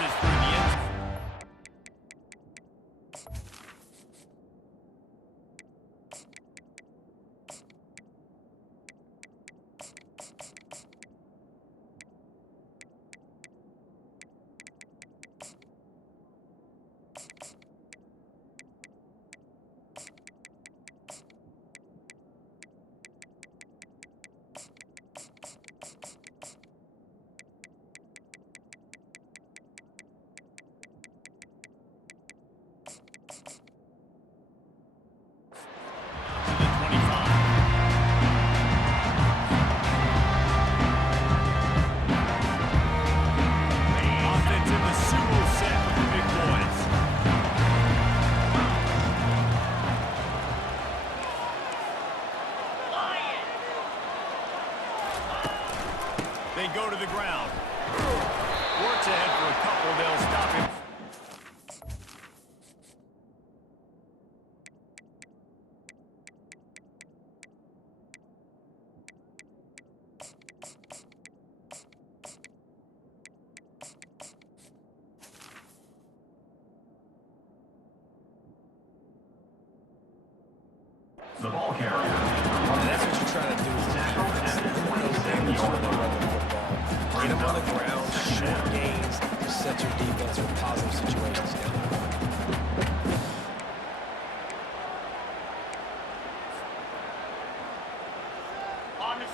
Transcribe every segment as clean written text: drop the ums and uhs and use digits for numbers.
passes through the end zone. They go to the ground. Works ahead for a couple. They'll stop him. The ball carrier. That's what you're trying to do. Get them on the ground, short gains, to set your defense for positive situations down the road.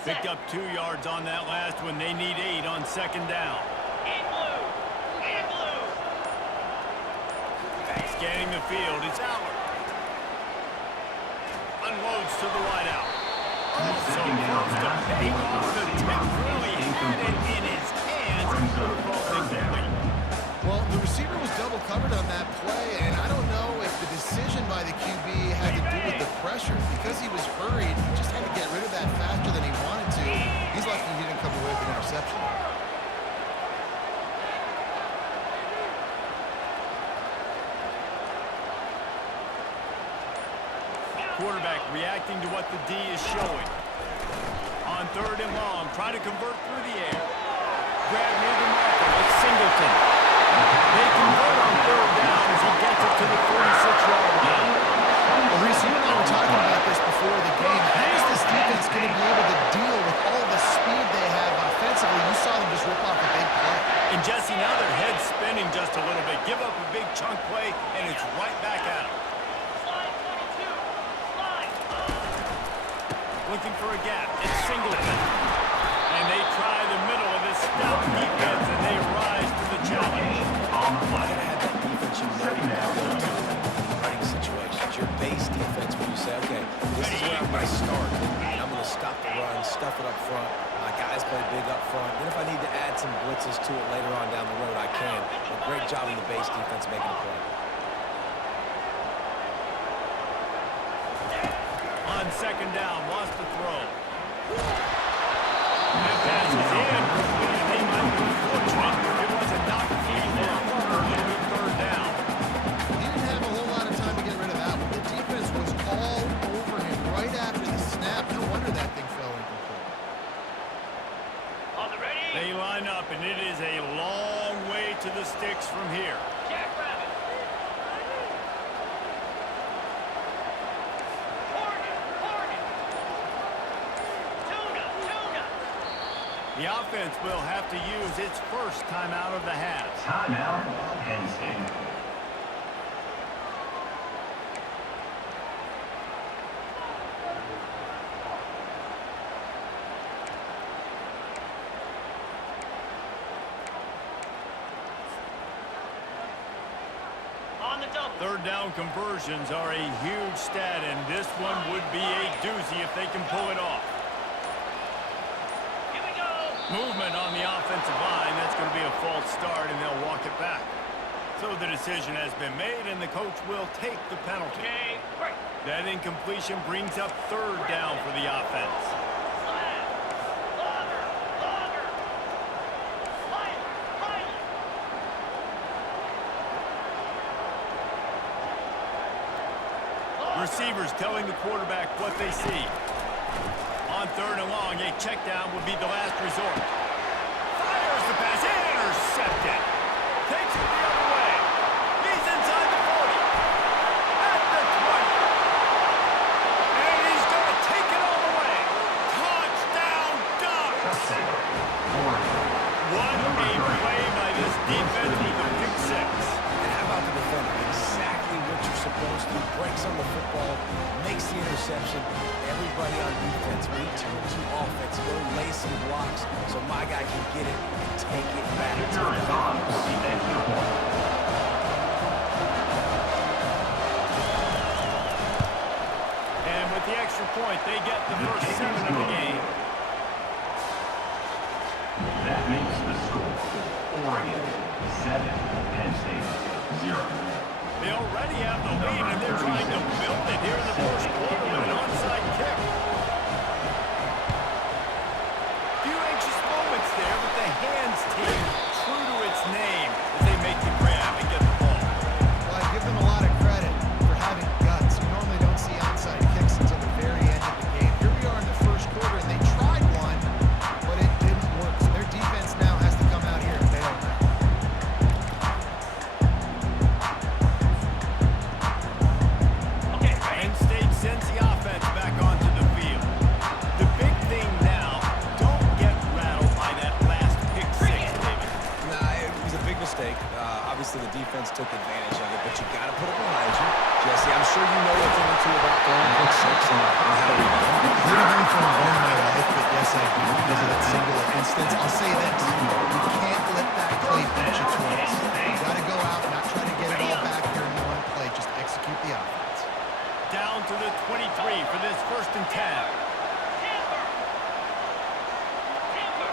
Picked up 2 yards on that last one. They need 8 on second down. Scanning the field. It's Howard. Unloads to the wideout. So close to paying off the tip. Really had it in his hands. Well, the receiver was double covered on that play, and I don't know if the decision by the QB had to do with the pressure. Because he was hurried, he just had to get rid of that faster than he wanted to. He's lucky he didn't come away with an interception. Quarterback reacting to what the D is showing. On third and long, trying to convert through the air. Grab near the marker. It's Singleton. They convert on third down as he gets it to the 46-yard line. Well, Reese, you and I were talking about this before the game. How is this defense going to be able to deal with all the speed they have offensively? You saw them just rip off a big play. And Jesse, now their head's spinning just a little bit. Give up a big chunk play, and it's right back at them. Looking for a gap. It's Singleton. And they try the middle of this stout defense, and they rise to the challenge. You gotta have that defense you know you can go to in running situations. Your base defense when you say, okay, this is where I'm going to start. And I'm going to stop the run, stuff it up front. My guys play big up front. Then if I need to add some blitzes to it later on down the road, I can. But great job in the base defense making a play. On second down, wants to throw. And passes in. They might be fortunate. It was a knock free for a fumble. It'll be third down. He didn't have a whole lot of time to get rid of that one. The defense was all over him right after the snap. No wonder that thing fell incomplete. On the ready. They line up, and it is a long way to the sticks from here. Jackrabbit. The offense will have to use its first timeout of the half. Timeout, Penn State. On the double. Third down conversions are a huge stat, and this one would be a doozy if they can pull it off. Movement on the offensive line. That's going to be a false start, and they'll walk it back. So the decision has been made, and the coach will take the penalty. Okay, break. That incompletion brings up third down for the offense. Receivers telling the quarterback what they see. On third and long, a check down would be the last resort. Fires the pass, intercepted. Takes it breaks on the football, makes the interception. Everybody on defense, we turn to offense, go lay some blocks so my guy can get it and take it back to Secure the is on for house. the extra point. And with the extra point, they get the first 7 of the game. That makes the score Oregon 7, Penn State 0. They already have the lead, and they're trying to build it here in the first quarter with an onside kick. Few anxious moments there, but the hands team true to its name as they make the grab and get the ball. Well, I give them a lot of credit for having guts. You normally don't see onside kicks until the very end of the game. Here we are in the first quarter, and they tried one, but it didn't work. So their defense now has to come out here and bail them out. Okay, ready? Penn State sends the offense back onto the field. The big thing now, don't get rattled by that last pick six, David. Nah, it was a big mistake. Obviously, the defense took advantage of it, but you got to put it behind you. Jesse, I'm sure you know a thing or two about throwing pick six and how to rebound. Would have been from one in my life, but yes, I do because of that singular instance. I'll say this: you can't let that play beat you twice. You got to go out, not try to get it all back here in one play. Just execute the offense. Down to the 23 for this 1st and 10. Timber. Timber.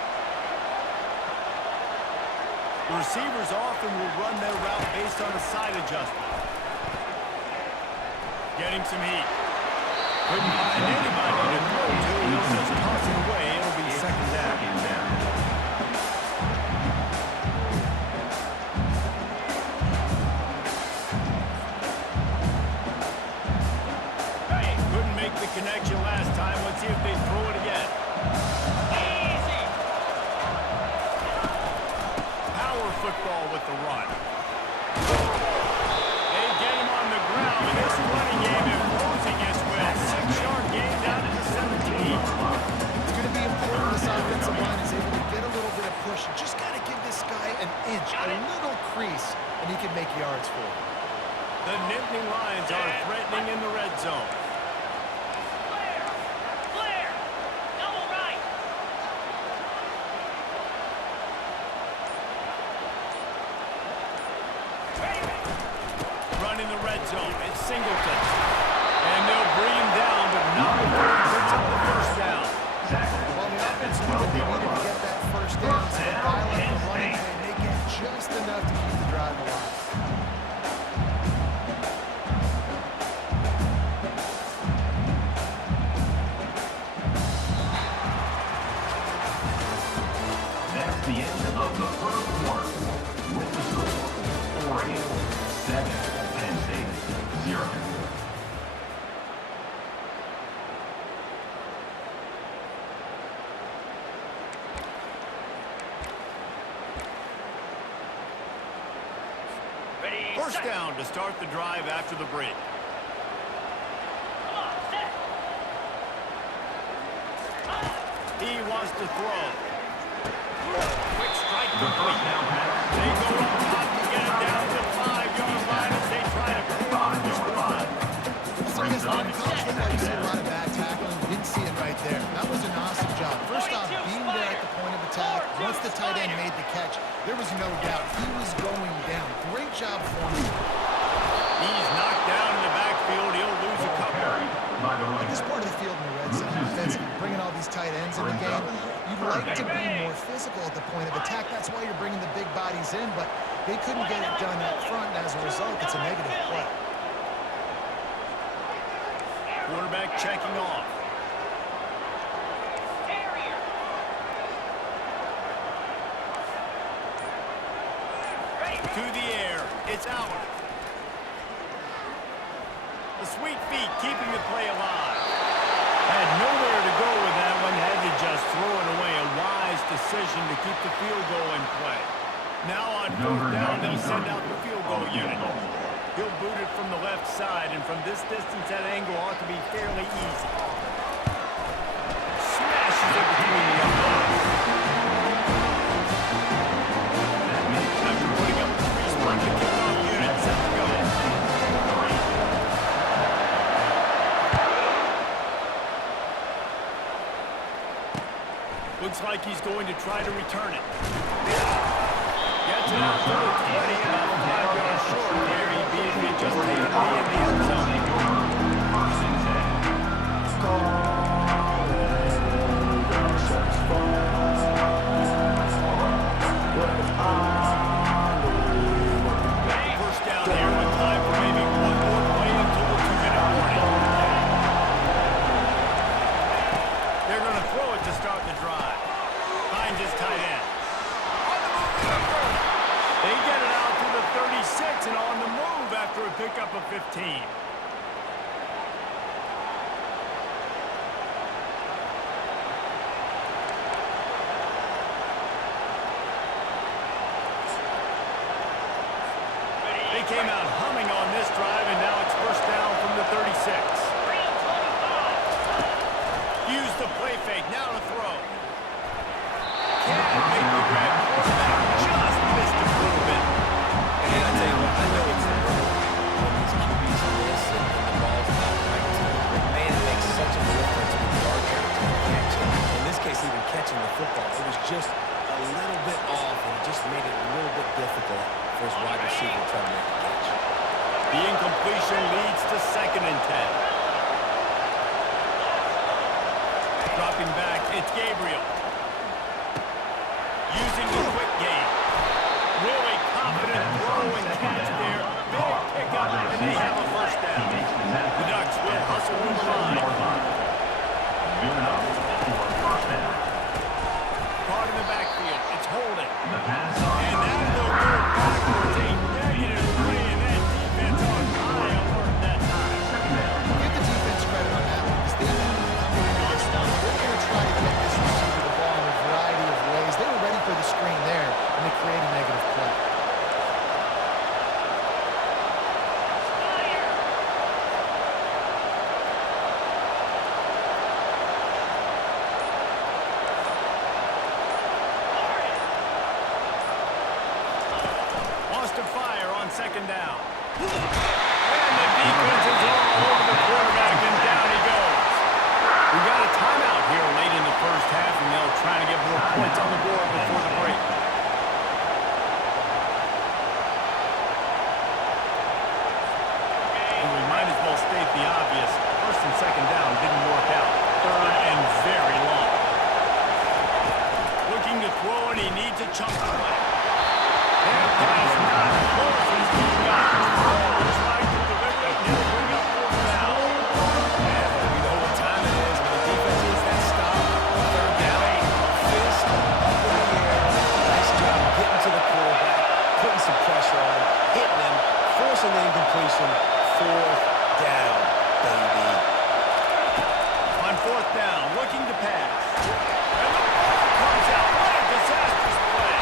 The receivers often will run their route based on a side adjustment. Getting some heat. Couldn't find anybody to throw to. He'll just toss it away. It'll be 2nd down. Second down. Couldn't make the connection last time. Let's see if they throw it again. Easy. Power football with the run. They get him on the ground, and this running game imposing its will. 6-yard gain down to the 17. It's going to be important this offensive line is able to get a little bit of push. You just got to give this guy an inch, a little crease, and he can make yards for you. The Nittany Lions are threatening in the red zone. Clear. Clear. Double right. Ready, ready. Run in the red zone. It's Singleton. And they'll bring him down, but not before he picks up the first down. Well, the offense knew that they needed to get that first down, so they dial up the running play, and they get just enough to keep the drive alive. That's the end of the first quarter. With the score, Oregon 7, Penn State 0. Ready, First set. down to start the drive after the break. Come on, set. He wants to throw. Quick strike The first complete. down pass. They go up top to get it down to the 5-yard line as they try to pull off the 5-yard score. line. So I guess in college football, you see a lot of bad tackling. You didn't see it right there. That was an awesome job. First off, being there at the point of attack. Once the tight end made the catch, there was no doubt he was going down. Great job for him. He's knocked down in the backfield. He'll lose a couple. Carried by the At running this back. part of the field in the red zone, defensively, bringing all these tight ends in the game, you'd like to be more physical at the point of attack. That's why you're bringing the big bodies in, but they couldn't get it done up front, and as a result, it's a negative play. Quarterback checking off. Carrier. Ready, To the air. It's out. The sweet feet keeping the play alive. Had nowhere to go with that one. Had to just throw it away. A wise decision to keep the field goal in play. Now on Number 4th down, they'll 90 send out the field goal on unit. field goal. He'll boot it from the left side, and from this distance, that angle ought to be fairly easy. Smashes it between the uprights. After putting up the 3 spot, the kickoff unit set to go. Looks like he's going to try to return it. Gets it out to the 20, about 5 yards short there. He beat it, just taking the in the end zone. First down here with time for maybe one more play until the 2-minute warning. They're going to throw it to start the drive. Finds his tight end. They get it out to the 36 and on the move after a pickup of 15. They came out humming on this drive, and now it's first down from the 36. Use the play fake, now to throw. Can't make the grab. Quarterback just missed a little bit. And I tell you what, I know it's when these QBs miss and the ball's not right to them. But man, it makes such a difference when you are trying to catch it. In this case, even catching the football, it was just a little bit off, and it just made it a little bit difficult for his wide receiver to try to make the catch. The incompletion leads to 2nd and 10. Dropping back, it's Gabriel. Using the quick game. Really confident throw and catch there. Big pickup, and they have a first down. The Ducks will hustle from the line. Good enough for first down. Caught in the backfield. It's holding. The pass And that will go backwards. A negative play, and that defense on high alert that time. Give the defense credit on that one because they knew coming into this one, they're going to try to get this receiver the ball in a variety of ways. They were ready for the screen there, and they create a negative play. Wants to fire on 2nd down. And the defense is all over the quarterback, and down he goes. We got a timeout here late in the first half, and they'll try to get more points on the board before the break. And we might as well state the obvious. 1st and 2nd down didn't work out. 3rd and very long. Looking to throw, and he needs a chunk play. That pass not close as he got thrown, tried to deliver it, and bring up 4th down. And we know what time it is when the defense gets that stop. 3rd down, fist up in the air. Nice job getting to the quarterback, putting some pressure on him, hitting him, forcing the incompletion. 4th down, baby. On 4th down, looking to pass. And the ball comes out. What a disastrous play.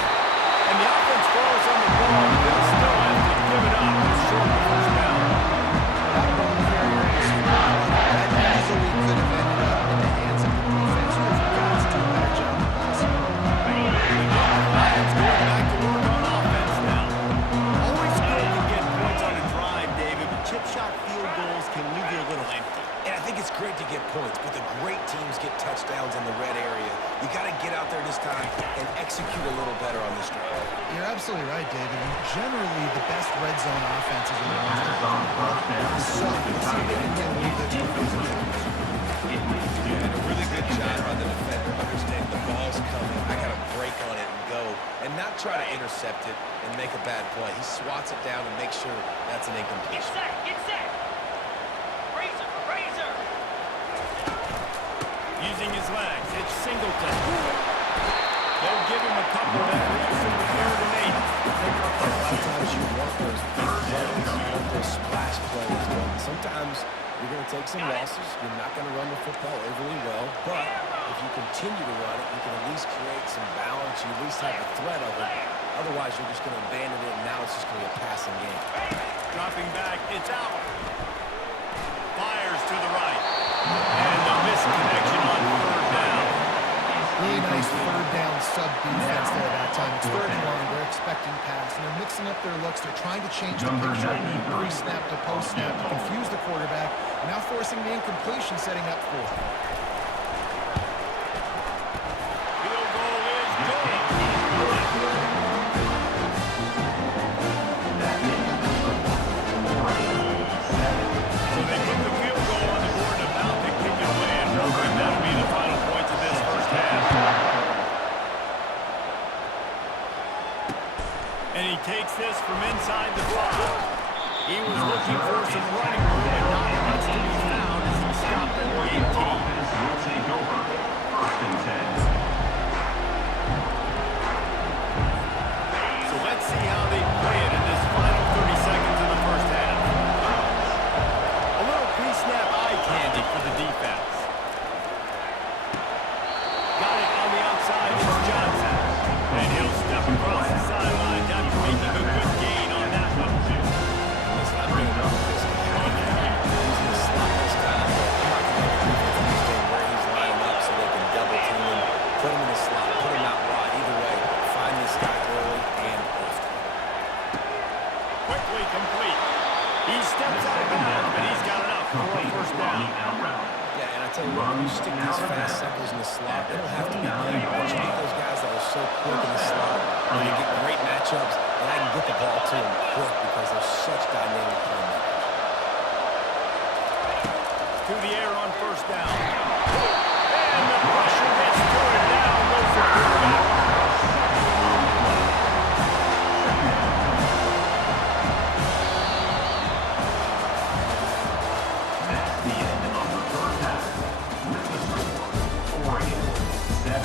And the offense falls on the ball, but still has to give it up. It's short of 1st down. That ball carrier is foul. That easily could have ended up in the hands of the defense who have got to do a better job of passing. Lions going back to work on offense now. Always good to get points on a drive, David, but chip shot field goals can leave you a little empty. And I think it's great to get points, but the great teams get touchdowns in the red area. You got to get out there this time and execute a little better on this drive. You're absolutely right, David. And generally, the best red zone offenses are the ones that Pass on first down. so let's see if they can get a little bit more. And a really good job by the defender understanding the ball's coming. I got to break on it and go and not try to intercept it and make a bad play. He swats it down and makes sure that's an Get incompletion. set, get set. Razor, razor. Using his legs, it's Singleton. They'll give him a couple that leaves him with 3rd and 8. A lot of times you want those big plays, you want those splash plays, but sometimes you're going to take some losses. You're not going to run the football overly well, but if you continue to run it, you can at least create some balance. You at least have the threat of it. Otherwise, you're just going to abandon it, and now it's just going to be a passing game. Dropping back, it's out. Fires to the right. And the misconnection on 3rd down. Really nice 3rd down sub defense there that time. It's 3rd and long. They're expecting pass, and they're mixing up their looks. They're trying to change the picture, pre-snap to post-snap to confuse the quarterback. Now forcing the incompletion, setting up 4th. Field He was looking for some running room and not much to be found as he stopped at the 18. Offense will take over. First and 10. So let's see how they play it in this final 30 seconds of the first half. A little pre-snap eye candy for the defense. Got it on the outside. It's Johnson. And he'll step across the sidelines after making a good gain on that one. Listen, I'm going to know this guy. Using the slot this time, but I'm not going to make a defense understand where he's lining up so they can double team him, put him in the slot, put him out wide. Either way, find this guy early and often. Quickly complete. He steps out of bounds, but he's got enough for a first down. Yeah, and I tell you what, you stick these fast suckers in the slot, they don't have to be big, but you need those guys that are so quick in the slot, and you get great matchups, and I can get the ball to them quick because they're such dynamic playmakers. To the air on first down. And the pressure gets to it. Down goes the quarterback. That's the end of the first half. With the score, Oregon 7,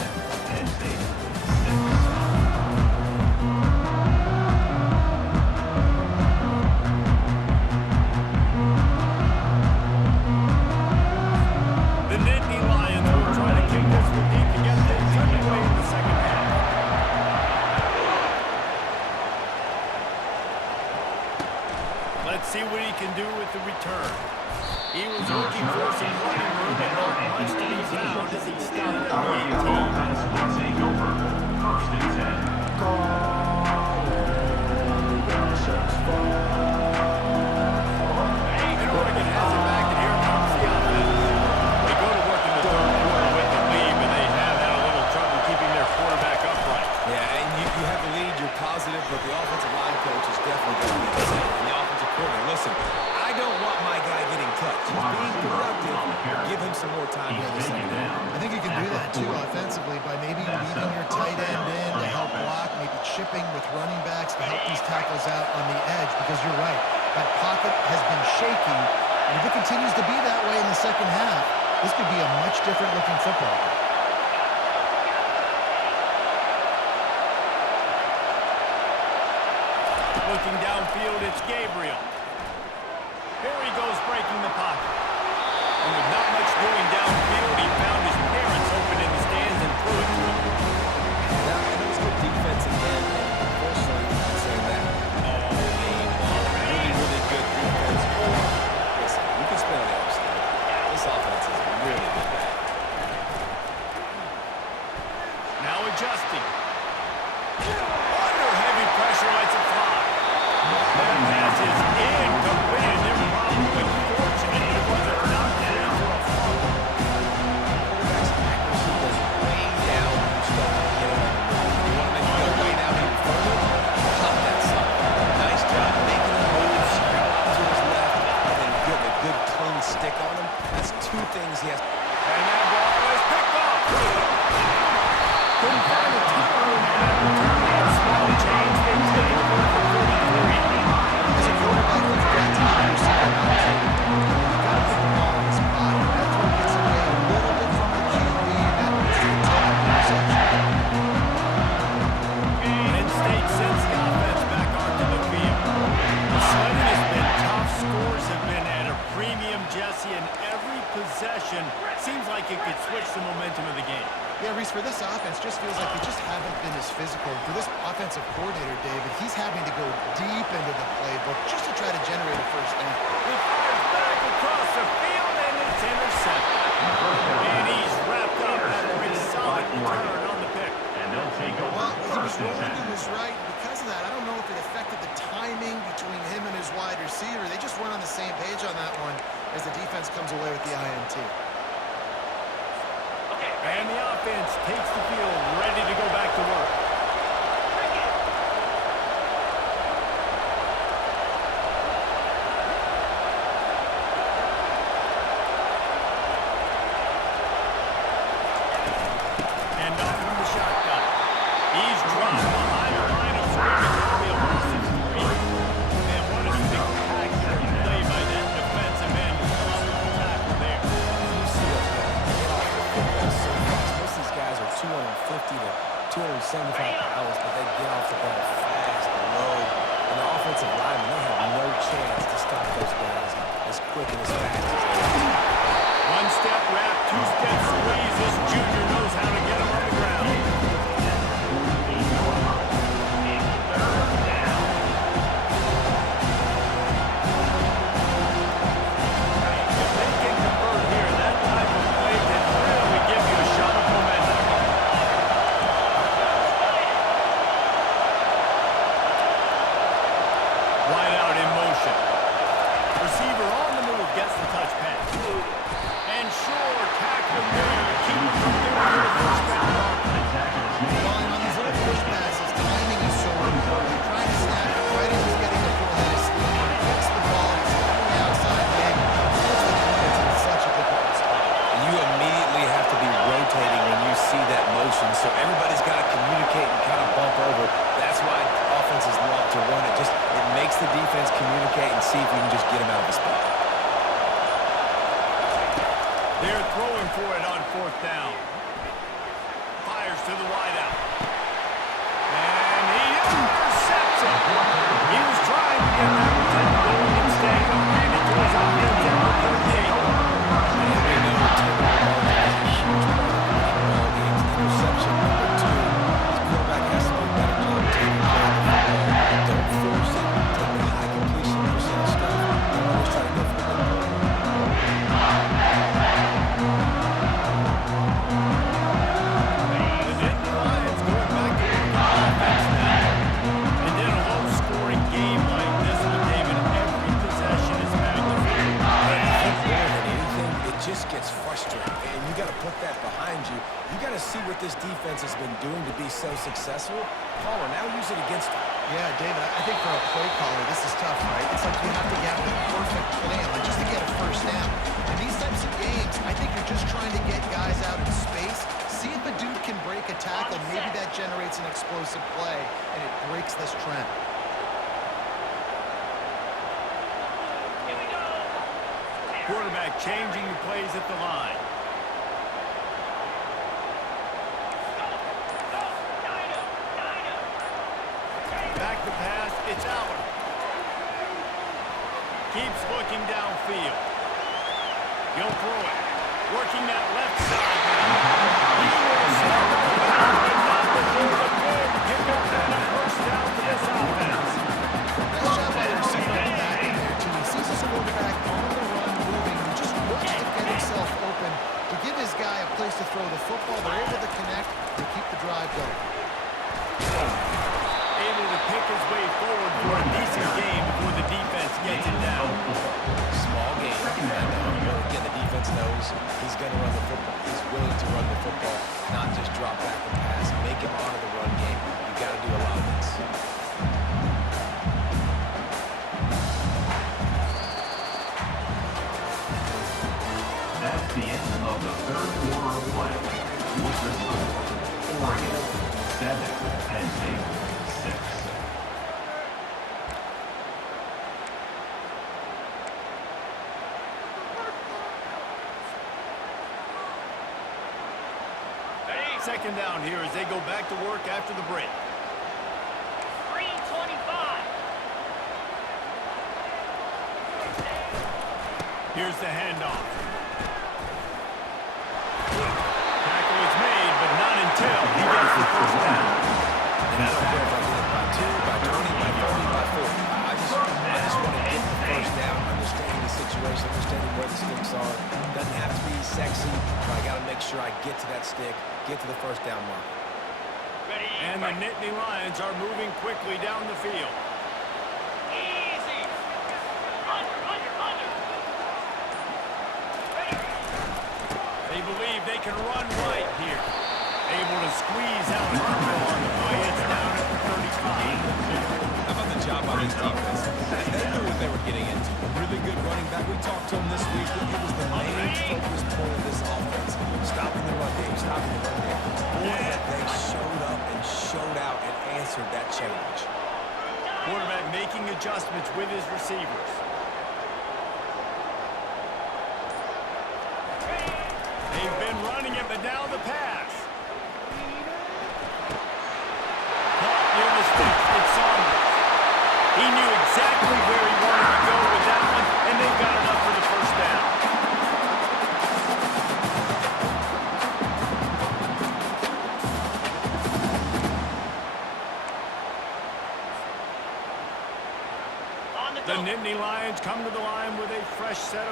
Penn State 6. The Nittany Lions will try to kick this one deep to get things underway in the second half. Let's see what he can do with the return. He was looking for some running room and not much to be found as he stopped at Oregon the 18. offense will take over. First and 10. And Oregon has it back, and here comes the offense. They go to work in the third quarter with the lead, but they have had a little trouble keeping their quarterback upright. Yeah, and you have the lead, you're positive, but the offensive line coach is definitely going to be upset. And the offensive coordinator, listen, I don't want my guy getting touched. He's being productive. Give him some more time here in the second half. I think you can do that too offensively by maybe leaving your tight end in to help block, maybe chipping with running backs to help these tackles out on the edge, because you're right, that pocket has been shaky, and if it continues to be that way in the second half, this could be a much different looking football game. Looking downfield, it's Gabriel. Here he goes breaking the pocket. And with not much doing downfield, he found his parents open in the stands and threw it to him. That was good defense again, and unfortunately, you can say that all game long. Really, really good defense. Or, listen, you can spin on the other side. This offense is really good bad. Now adjusting. Under heavy pressure, lets it fly. That pass is incomplete. They're probably fortunate it wasn't knocked down for a fumble. Quarterback's accuracy goes way down when you start to get him on the move. You want to make him go way down even further? Pop that sucker. Nice job making him move, screen out to his left, and then getting a good clean stick on him. That's two things he has. And that ball is picked off. Couldn't find a tunnel room on that return. And small change. They take over for 43. As a quarterback, you've got to have your second opportunity. You've got to put the ball in his body. That's where it gets away a little bit from the QB, and that leads to the total interception. Penn State sends the offense back onto the field. The sledding has been tough. Scores have been at a premium, Jesse, and every possession seems like it could switch the momentum of the game. Yeah, Reese, for this offense, just feels like they just haven't been as physical. For this offensive coordinator, David, he's having to go deep into the playbook just to try to generate a first down. He fires back across the field, and it's intercepted. And he's wrapped up after a solid return on the pick. And they'll take over. Well, he was First and rolling, 10. he was right. Because of that, I don't know if it affected the timing between him and his wide receiver. They just weren't on the same page on that one as the defense comes away with the INT. And the offense takes the field, ready to go back to work. And off from the shotgun. He's dropped behind the line of scrimmage. It'll be a loss of 3. And what a spectacular quick and as fast as they are. One step wrap, two step squeeze. This junior knows how to get him on the ground. If they can convert here, that type of play can really give you a shot of momentum. Wide out in motion. Receiver on the move, gets the touch pass. And sure, tackle there. Keep him from getting to the first down marker. Well, and on these little push passes, timing is so important. You're trying to snap it right as he's getting the full head of steam. When he gets the ball, he's on the outside leg. Puts the defense in such a difficult spot. And you immediately have to be rotating when you see that motion, so everybody's got to communicate and kind of bump over. That's why offenses love to run it. It makes the defense communicate and see if you can just get him out of the spot. They're throwing for it on fourth down. Fires to the wideout. And he intercepts it. He was trying to get that return going instead. Ran into his offense at the 38. And we know turnover is a huge part of winning ball games. Interception number 2. His quarterback has to do a better job taking care of the football. Don't force it. Take the high completion percentage stuff. Don't always try to go for the big play. The Nittany Lions going back to work on offense now. And in a low-scoring game like this one, David, every possession is magnified. More than anything, it just gets frustrating. And you got to put that behind you. You got to see what this defense has been doing to be so successful. Caller, now use it against them. Yeah, David, I think for a play caller, this is tough, right? It's like you have to get the perfect plan just to get a first down. In these types of games, I think you're just trying to get guys out in space, see if a dude can break a tackle. Maybe that generates an explosive play, and it breaks this trend. Here we go. Quarterback changing the plays at the line. Back to pass, it's Allen. Keeps looking downfield. He'll throw it. Working that left side now. He will step up and not before the big pickup and a first down for this offense. Nice job by the receiver on the back end there, too. He sees his quarterback on the run moving. He just looks to get himself open to give his guy a place to throw the football. They're able to connect and keep the drive going. Able to pick his way forward for a decent game before the defense gets it down. Small game. I know. Again, the defense knows he's going to run the football. He's willing to run the football, not just drop back and pass. Make him honor the run game. You got to do a lot of this. That's the end of the third quarter of play. With the score, Oregon 7, Penn State 6. Second down here as they go back to work after the break. 3:25. Here's the handoff. Tackle is made, but not until he gets the first down. And I don't care if I get it by 2, by 20, by 30, by 40. I just want to get the first down, understanding the situation, understanding where the sticks are. Doesn't have to be sexy, but I got to make sure I get to that stick, get to the first down mark. Ready. And the Nittany Lions are moving quickly down the field. Easy. Under. Ready. They believe they can run right here. Able to squeeze out a couple on the play. It's down at the 35. How about the job by this defense? They knew what they were getting into. A really good running back. We talked to him this week. It was the main focus point of this offense. Stopping the run game, stopping the run game. Boy, they showed up and showed out and answered that challenge. Quarterback making adjustments with his receivers. They've been running it, but now the pass. Caught near the sticks. It's Saunders. He knew exactly where he wanted to go with that one, and they've got enough for the first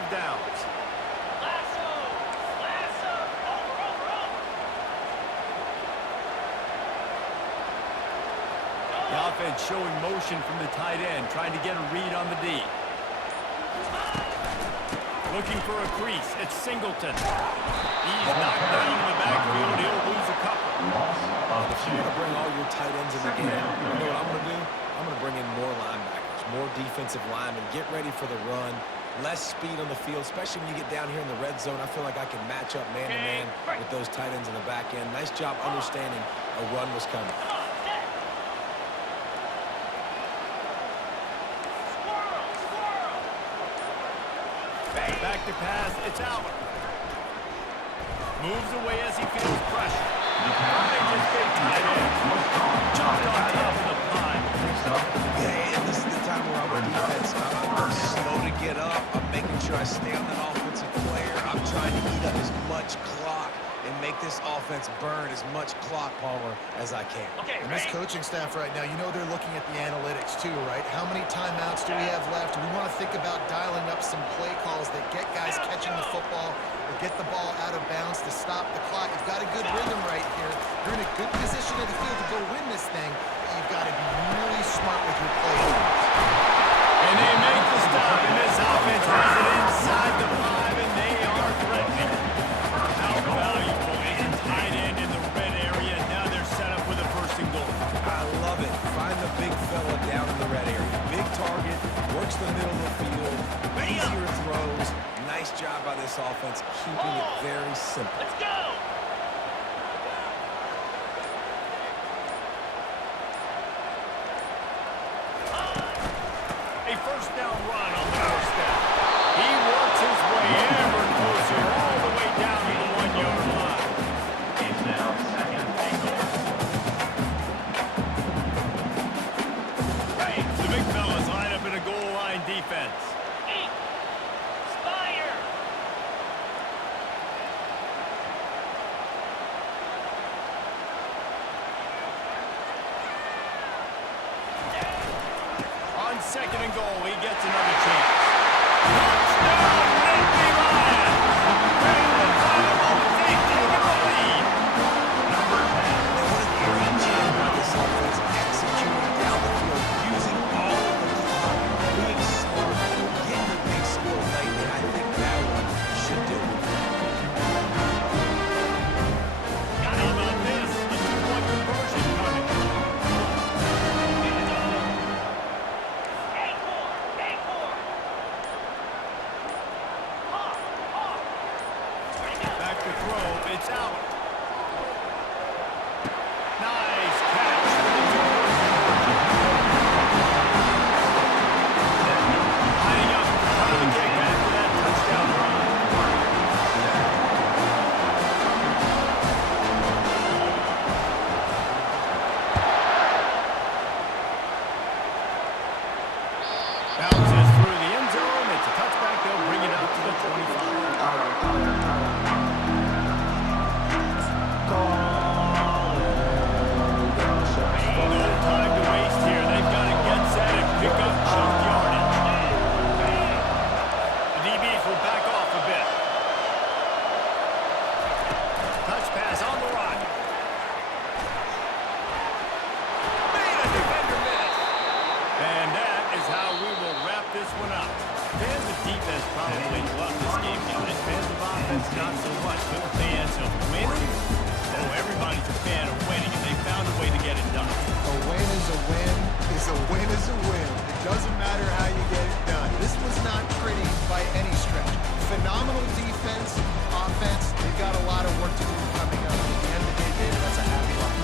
of downs. Lasso! Lasso! Over! The offense showing motion from the tight end, trying to get a read on the D. Looking for a crease. It's Singleton. He's knocked down in the backfield. He'll lose a couple. Loss of If you want to bring all your tight ends in the game, you know what I'm going to do? I'm going to bring in more linebackers, more defensive linemen, get ready for the run, less speed on the field, especially when you get down here in the red zone. I feel like I can match up man-to-man with those tight ends in the back end. Nice job understanding a run was coming. Come on, set! Squirrel! Squirrel! Back to pass. It's Allen. Moves away as he feels pressure. Finds his big tight end. Jumped on top of the pile. Yeah, and this is the time where I'm on defense. I'm slow to get up. I'm making sure I stay on that offensive player. I'm trying to eat up as much clock and make this offense burn as much clock, Palmer, as I can. Okay, And this ready? coaching staff right now, you know they're looking at the analytics too, right? How many timeouts do we have left? We want to think about dialing up some play calls that get guys catching the football or get the ball out of bounds to stop the clock. You've got a good rhythm right here. You're in a good position of the field to go win this thing, but you've got to be really smart with your play calls. And they make the stop, and this offense has it inside the 5, and they are threatening. How valuable is a tight end in the red area? Now they're set up with a 1st and goal. I love it. Find the big fella down in the red area. Big target, works the middle of the field, easier throws. Nice job by this offense, keeping it very simple. Let's go! A 1st down run on the doorstep. He works his way ever closer, all the way down to the 1-yard line. It's now 2nd and goal. The big fellas line up in a goal line defense. Eat! Spire! On 2nd and goal, he gets another chance. Touchdown, Nittany Lions! Ready to final, they take the lead. And what a great job by this offense executing down the field, using all of the clock, being smart, getting the big score late, and I think that one should do it. How about this? A 2-point conversion coming. Acorn! Hawk! Ready, go! Back to throw, it's out. Nice catch for the 2-point conversion. Lining up, trying to get back to that touchdown run. Bounces through the end zone. It's a touchback. They'll bring it out to the 25. No time to waste here. They've got to get set and pick up chunk yardage. The DBs will back off a bit. Touch pass on the run. Made a defender miss. And that is how we will wrap this one up. Fans of defense probably love this game, guys. Fans of offense, not so much. But fans of winning, oh, everybody's a fan of winning, and they found a way to get it done. A win is a win is a win is a win. It doesn't matter how you get it done. This was not pretty by any stretch. Phenomenal defense, offense. They've got a lot of work to do coming up. At the end of the day, David, that's a happy line.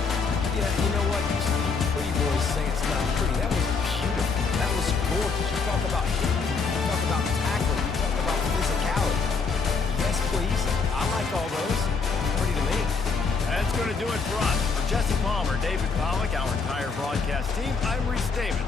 Yeah, you know what? You see you pretty boys say it's not pretty. That was beautiful. That was gorgeous. You talk about hitting. You talk about tackling. You talk about physicality. Yes, please. I like all those. Pretty to me. That's going to do it for us. For Jesse Palmer, David Pollack, our entire broadcast team, I'm Reese Davis.